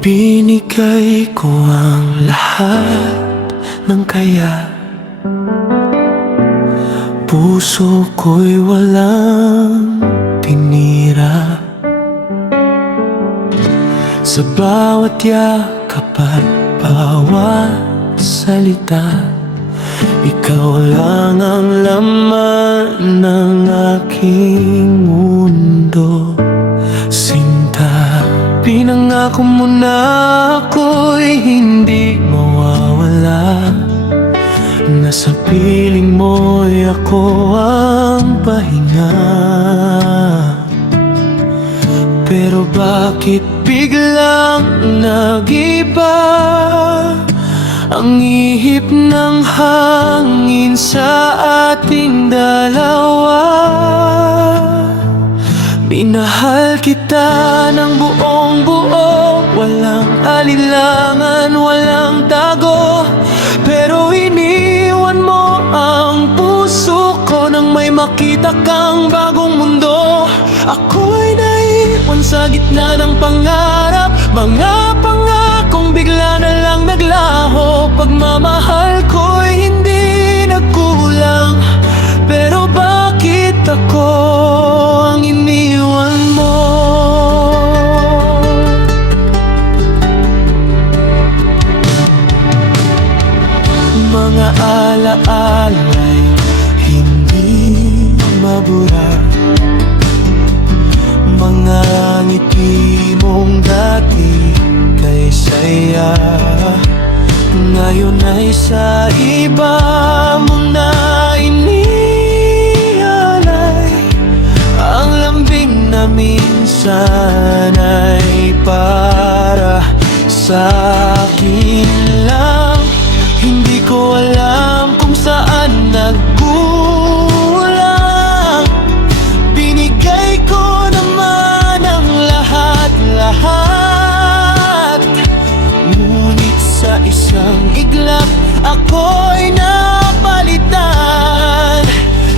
Ibinigay ko ang lahat ng kaya. Puso ko'y walang tinira. Sa bawat yakap at bawat salita, ikaw lang ang laman ng aking mundo. Sinta, pinangako mo na ako'y hindi mawawala, na sa piling mo'y ako ang pahinga. Pero bakit biglang nag-iba ang ihip ng hangin sa ating dalawa? Minahal kita ng buong buo, walang alinlangan, walang tago. Pero iniwan mo ang puso ko nang may makita kang bagong mundo. Ako'y naiwan sa gitna ng pangarap, mga pangakong bigla na lang naglaho. Pagmamahal ko'y hindi nagkulang, pero bakit ako ang iniwan mo? Mga alaala'y hindi mabura, mga ngiti mong dati kay saya, ngayon ay sa iba mo na inialay. Ang lambing na minsan ay para sa akin lang. Hindi ko alam kung saan nagkulang. Binigay ko naman ang lahat-lahat, ngunit sa isang iglap ako'y napalitan.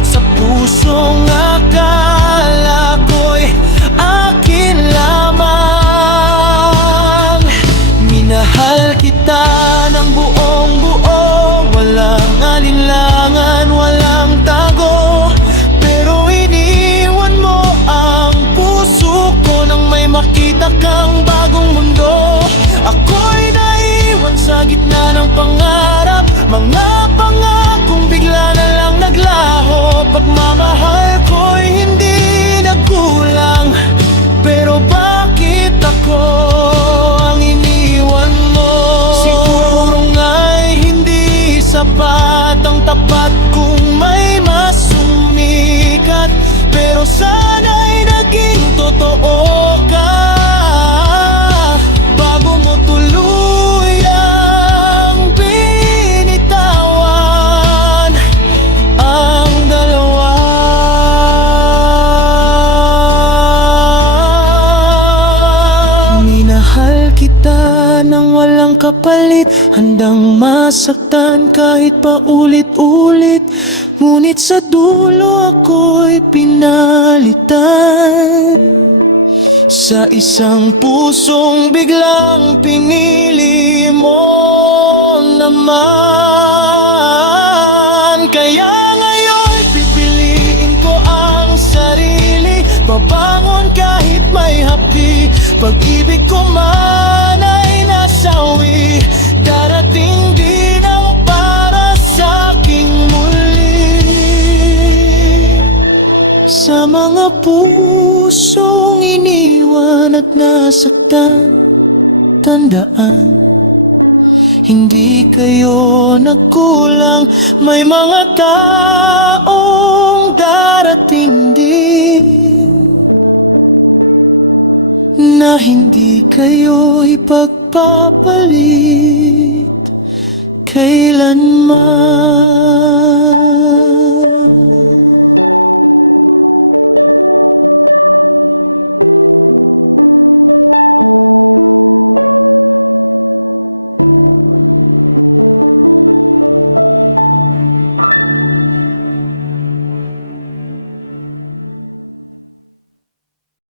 Sa pusong akala ko'y akin lamang. Minahal kita ng buong buo, walang alinlangan, walang tago. Pero iniwan mo ang puso ko nang may makita kang bagong mundo. Ako'y naiwan sa gitna ng pangarap, mga pangakong bigla na lang naglaho. Pagmamahal ko'y hindi nagkulang, pero bakit ako ang iniwan mo? Siguro nga'y hindi sapat ang tapat kung may mas sumikat, pero sana'y naging totoo ka bago mo tuluyang binitawan ang dalawa. Minahal kita nang walang kapalit, handang masaktan kahit paulit-ulit, ngunit sa dulo ako'y pinalitan. Sa isang pusong biglang pinili mo naman. Kaya ngayon pipiliin ko ang sarili, babangon kahit may hapdi. Pag-ibig ko man ay nasawi, darating din ang para sa'king muli. Sa mga pusong iniwan at nasaktan, tandaan, hindi kayo nagkulang. May mga taong darating din na hindi kayo ipagpapalit kailanman.